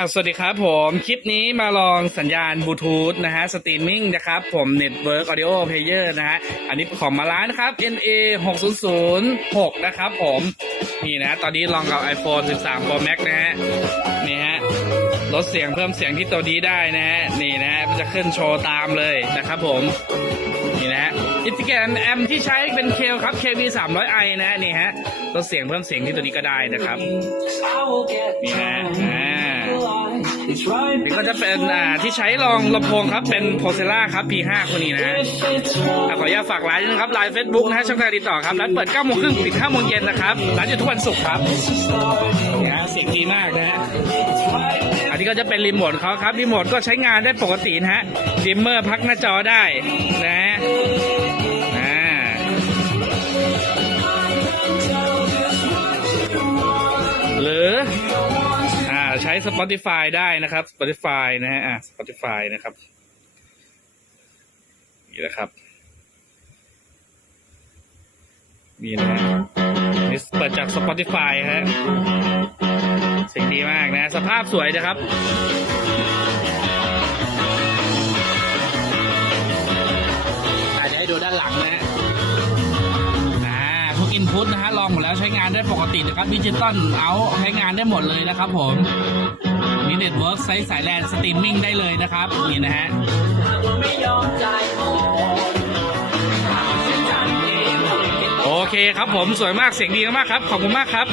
อ่าสวัสดีครับผมคลิปนี้มาลองสัญญาณบลูทูธนะฮะสตรีมมิ่งนะครับผม Network Audio Player นะฮะอันนี้ของมาร้านนะครับ NA 6006 นะครับผมนี่นะตอนนี้ลองกับ iPhone 13 Pro Max นะฮะนี่ฮะลดเสียงเพิ่มเสียงที่ตัวนี้ได้นะฮะนี่นะฮะมันจะขึ้นโชว์ตามเลยนะครับผมนี่นะฮะอินทิเกรแอมที่ใช้เป็นเคลครับ KV 300i นะฮะนี่ฮะลดเสียงเพิ่มเสียงที่ตัวนี้ก็ได้นะครับนี่นะ นี่ก็จะเป็นอ่าที่ใช้รองลำโพงครับเป็นโพเซล่าครับ P5 คนนี้นะฮะอะขออนุญาตฝากร้านนะครับไลน์เฟซบุ๊กนะฮะช่องทางติดต่อครับร้านเปิด9โมงครึ่งปิด5โมงเย็นนะครับร้านอยู่ทุกวันศุกร์ครับเนี่ยเสียงดีมากนะฮะอันนี้ก็จะเป็นรีโมทเขาครับรีโมทก็ใช้งานได้ปกตินะฮะดิมเมอร์พักหน้าจอได้นะฮะ ช้ Spotify ได้นะครับ Spotify นะฮะอ่า Spotify นะครับ นี่นะครับ นี่นะฮะนี่เปิดจาก Spotify ฮะเสียงดีมากนะ สภาพสวยนะครับอาจจะให้ดูด้านหลังนะฮะ อินพุตนะฮะลองหมดแล้วใช้งานได้ปกตินะครับดิจิตอลเอาใช้งานได้หมดเลยนะครับผมมีเน็ตเวิร์กไซส์สายแลนสตรีมมิ่งได้เลยนะครับนี่นะฮะโอเคครับผมสวยมากเสียงดีมากครับ ขอบคุณมากครับ